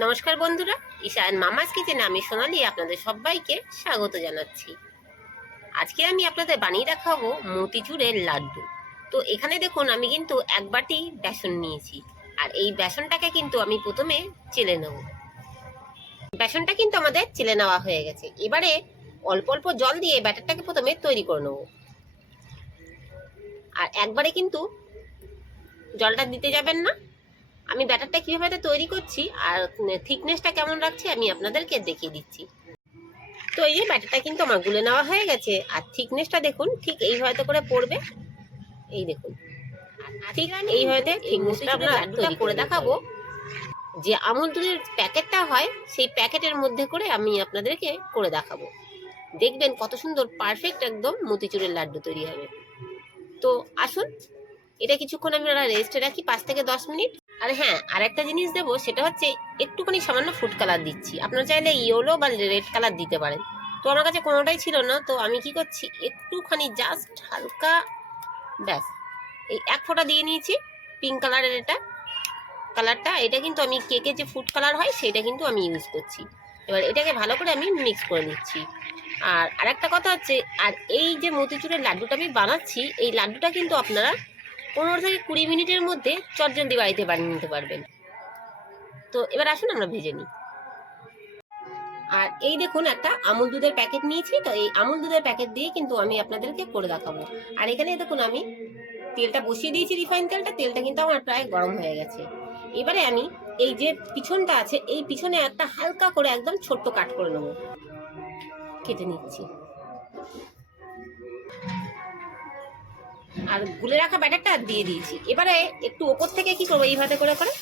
নমস্কার বন্ধুরা, ঈশান মামাজ কিচেনে আমি সোনালি আপনাদের সবাইকে স্বাগত জানাচ্ছি। আজকে আমি আপনাদের বানিয়ে দেখাবো মতিচুরের লাড্ডু। তো এখানে দেখুন, আমি কিন্তু এক বাটি বেসন নিয়েছি। আর এই বেসনটাকে কিন্তু আমি প্রথমে চেলে নেব। বেসনটা কিন্তু আমাদের চেলে নেওয়া হয়ে গেছে। এবারে অল্প অল্প জল দিয়ে ব্যাটারটাকে প্রথমে তৈরি করে নেব। আর একবারে কিন্তু জলটা দিতে যাবেন না। আমি ব্যাটারটা কীভাবে তৈরি করছি আর থিকনেসটা কেমন রাখছি আমি আপনাদেরকে দেখিয়ে দিচ্ছি। তো এই যে ব্যাটারটা কিন্তু আমার গুলে নেওয়া হয়ে গেছে। আর থিকনেসটা দেখুন ঠিক এইভাবে করে পড়বে। এই দেখুন। ঠিক এইভাবে থিকনেসটা আপনার লাড্ডুটা করে দেখাবো। যে আমুল দুধের প্যাকেটটা হয় সেই প্যাকেটের মধ্যে করে আমি আপনাদেরকে করে দেখাবো। দেখবেন কত সুন্দর পারফেক্ট একদম মতিচুরের লাড্ডু তৈরি হবে। তো আসুন এটা কিছুক্ষণ আমি রেস্টে রাখি পাঁচ থেকে দশ মিনিট। আর হ্যাঁ আরেকটা জিনিস দেবো, সেটা হচ্ছে একটুখানি সামান্য ফুড কালার দিচ্ছি। আপনারা চাইলে ইয়েলো বা রেড কালার দিতে পারেন। তো আমার কাছে কোনোটাই ছিল না, তো আমি কি করছি, একটুখানি জাস্ট হালকা, ব্যাস। এই এক ফোঁটা দিয়ে নিয়েছি পিঙ্ক কালারের এটা কালারটা এটা কিন্তু আমি কেকের যে ফুড কালার হয়, সেটা কিন্তু আমি ইউজ করছি। এবার এটাকে ভালো করে আমি মিক্স করে নিচ্ছি। আর আরেকটা কথা হচ্ছে, আর এই যে মতিচুরের লাড্ডুটা আমি বানাচ্ছি, এই লাড্ডুটা কিন্তু আপনারা পনেরো থেকে কুড়ি মিনিটের মধ্যে চটজলদি বাড়িতে বানিয়ে নিতে পারবেন। তো এবার আসুন, আমরা ভেজে নিই। আর এই দেখুন, একটা আমুল দুধের প্যাকেট নিয়েছি, তো এই আমুল দুধের প্যাকেট দিয়ে কিন্তু আমি আপনাদেরকে করে দেখাবো। আর এখানে দেখুন, আমি তেলটা বসিয়ে দিয়েছি রিফাইন তেলটা তেলটা কিন্তু আমার প্রায় গরম হয়ে গেছে। এবারে আমি এই যে পিছনটা আছে, এই পিছনে একটা হালকা করে একদম ছোট্ট কাট করে নেব। কেটে নিচ্ছি। আর গুলে রাখা ব্যাটারটা দিয়ে দিয়েছি। এবারে একটু ওপর থেকে কি করব, এইভাবে করে করে?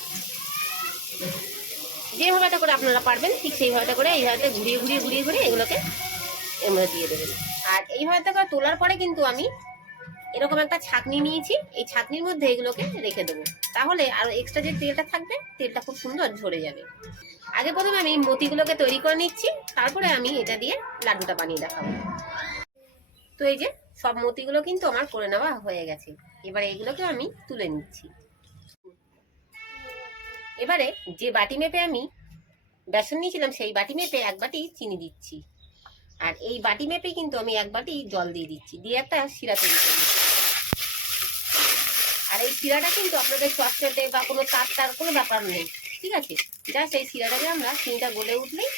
যেভাবে করে আপনারা পারবেন, ঠিক সেইভাবে করে এইভাবে ঘুরিয়ে ঘুরিয়ে ঘুরিয়ে ঘুরিয়ে এগুলোকে এর দিয়ে দেবেন। আর এইভাবে করে তোলার পরে কিন্তু আমি এরকম একটা ছাকনি নিয়েছি, এই ছাকনির মধ্যে এগুলোকে রেখে দেবো। তাহলে আর এক্সট্রা যে তেলটা থাকবে, তেলটা খুব সুন্দর ঝরে যাবে। আগে প্রথমে আমি মতিগুলোকে তৈরি করে নিচ্ছি, তারপরে আমি এটা দিয়ে লাড্ডুটা বানিয়ে দেখাবো। তো এই যে সব মতিগুলো কিন্তু আমার করে নেওয়া হয়ে গেছে। এবারে এগুলোকে আমি তুলে নিচ্ছি। এবারে যে বাটি মেপে আমি বেসন নিয়েছিলাম, সেই বাটি মেপে এক বাটি চিনি দিচ্ছি। আর এই বাটি মেপে কিন্তু আমি এক বাটি জল দিয়ে দিচ্ছি। দিয়ে একটা শিরা তৈরি করে আর এই শিরাটা কিন্তু আপনাদের সসপেটে বা কোনো তার তার কোনো ব্যাপার নেই, ঠিক আছে? জাস্ট এই শিরাটাকে আমরা চিনিটা গলে উঠলেই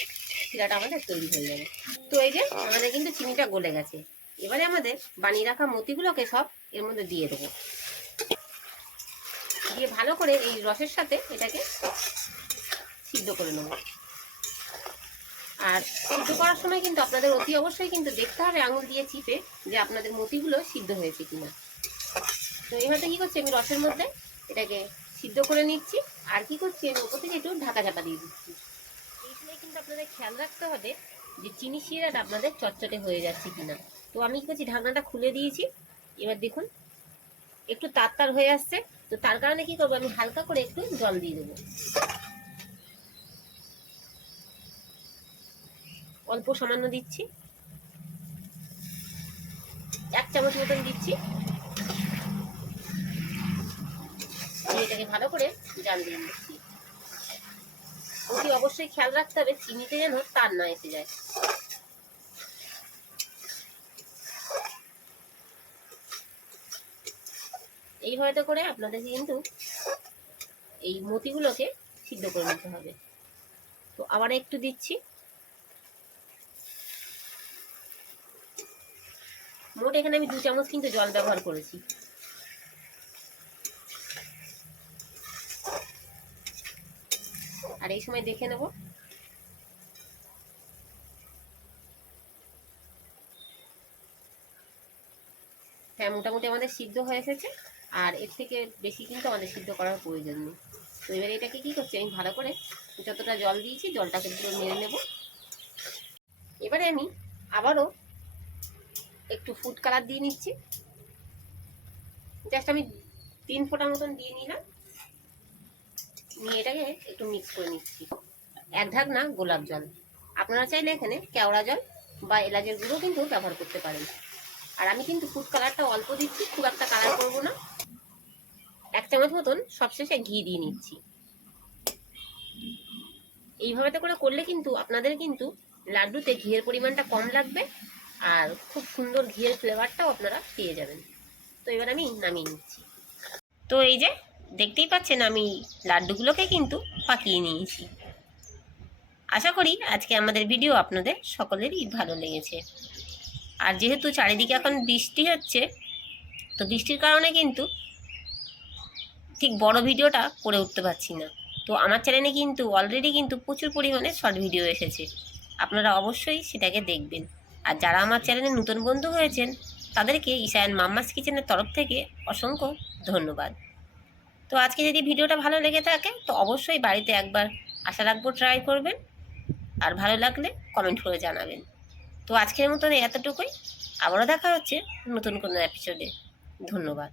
শিরাটা আমাদের তৈরি হয়ে যাবে। তো এই যে আমাদের কিন্তু চিনিটা গলে গেছে। এবারে আমাদের বানিয়ে রাখা মতিগুলোকে সব এর মধ্যে দিয়ে দেবো। দিয়ে ভালো করে এই রসের সাথে এটাকে সিদ্ধ করে নেব। আর সিদ্ধ করার সময় কিন্তু আপনাদের অতি অবশ্যই কিন্তু দেখতে হবে আঙুল দিয়ে চিপে যে আপনাদের মতিগুলো সিদ্ধ হয়েছে কিনা। তো এইভাবে কি করছি আমি রসের মধ্যে এটাকে সিদ্ধ করে নিচ্ছি। আর কি করছি আমি ওপর থেকে একটু ঢাকা চাপা দিয়ে দিচ্ছি। এই সময় কিন্তু আপনাদের খেয়াল রাখতে হবে যে চিনি শিরাটা আপনাদের চটচটে হয়ে যাচ্ছে কিনা। তো আমি কি করছি, ঢাকনাটা খুলে দিয়েছি। এবার দেখুন, একটু তার তার হয়ে আসছে। তো তার কারণে কি করব, আমি হালকা করে একটু জল দিয়ে দেবো। অল্প সামান্য দিচ্ছি। এক চামচ মতন দিচ্ছি। এটাকে ভালো করে জাল দিয়ে দিচ্ছি অতি অবশ্যই খেয়াল রাখতে হবে, চিনিতে যেন তার না এসে যায়। এইভাবে করে আপনাদেরকে কিন্তু এই মতিগুলোকে সিদ্ধ করে নিতে হবে। তো আবার একটু দিচ্ছি। মোট এখানে আমি দু চামচ কিন্তু জল ব্যবহার করেছি। আর এই সময় দেখে নেব। হ্যাঁ মোটামুটি আমাদের সিদ্ধ হয়ে এসেছে। আর এর থেকে বেশি কিন্তু আমাদের সিদ্ধ করার প্রয়োজন নেই। তো এবারে এটাকে কী করছি, আমি ভালো করে যতটা জল দিয়েছি, জলটাকে পুরো মেরে নেব। এবারে আমি আবারও একটু ফুড কালার দিয়ে নিচ্ছি। জাস্ট আমি তিন ফোঁটা মতন দিয়ে নিলাম। নিয়ে এটাকে একটু মিক্স করে নিচ্ছি। এক ঢাকনা গোলাপ জল। আপনারা চাইলে এখানে কেওড়া জল বা এলাচের গুঁড়ো কিন্তু ব্যবহার করতে পারেন। আর আমি কিন্তু ফুড কালারটা অল্প দিচ্ছি, খুব একটা কালার করব না। এক চামচ মতন সবশেষে ঘি দিয়ে নিচ্ছি। এইভাবে তো করে করলে কিন্তু আপনাদের কিন্তু লাড্ডুতে ঘিয়ের পরিমাণটা কম লাগবে আর খুব সুন্দর ঘিয়ের ফ্লেভারটাও আপনারা পেয়ে যাবেন। তো এবার আমি নামিয়ে নিচ্ছি। তো এই যে দেখতেই পাচ্ছেন আমি লাড্ডুগুলোকে কিন্তু পাকিয়ে নিয়েছি। আশা করি আজকে আমাদের ভিডিও আপনাদের সকলেরই ভালো লেগেছে। আর যেহেতু চারিদিকে এখন বৃষ্টি হচ্ছে, তো বৃষ্টির কারণে কিন্তু ঠিক বড় ভিডিওটা করে উঠতে পারছি না। তো আমার চ্যানেলে কিন্তু অলরেডি কিন্তু প্রচুর পরিমাণে শর্ট ভিডিও এসেছে। আপনারা অবশ্যই সেটাকে দেখবেন। আর যারা আমার চ্যানেলে নতুন বন্ধু হয়েছেন, তাদেরকে ইশায়ান মাম্মাস কিচেনের তরফ থেকে অসংখ্য ধন্যবাদ। তো আজকে যদি ভিডিওটা ভালো লেগে থাকে, তো অবশ্যই বাড়িতে একবার আশা রাখব ট্রাই করবেন। আর ভালো লাগলে কমেন্ট করে জানাবেন। তো আজকের মতন এতটুকুই। আবারও দেখা হচ্ছে নতুন কোনো এপিসোডে ধন্যবাদ।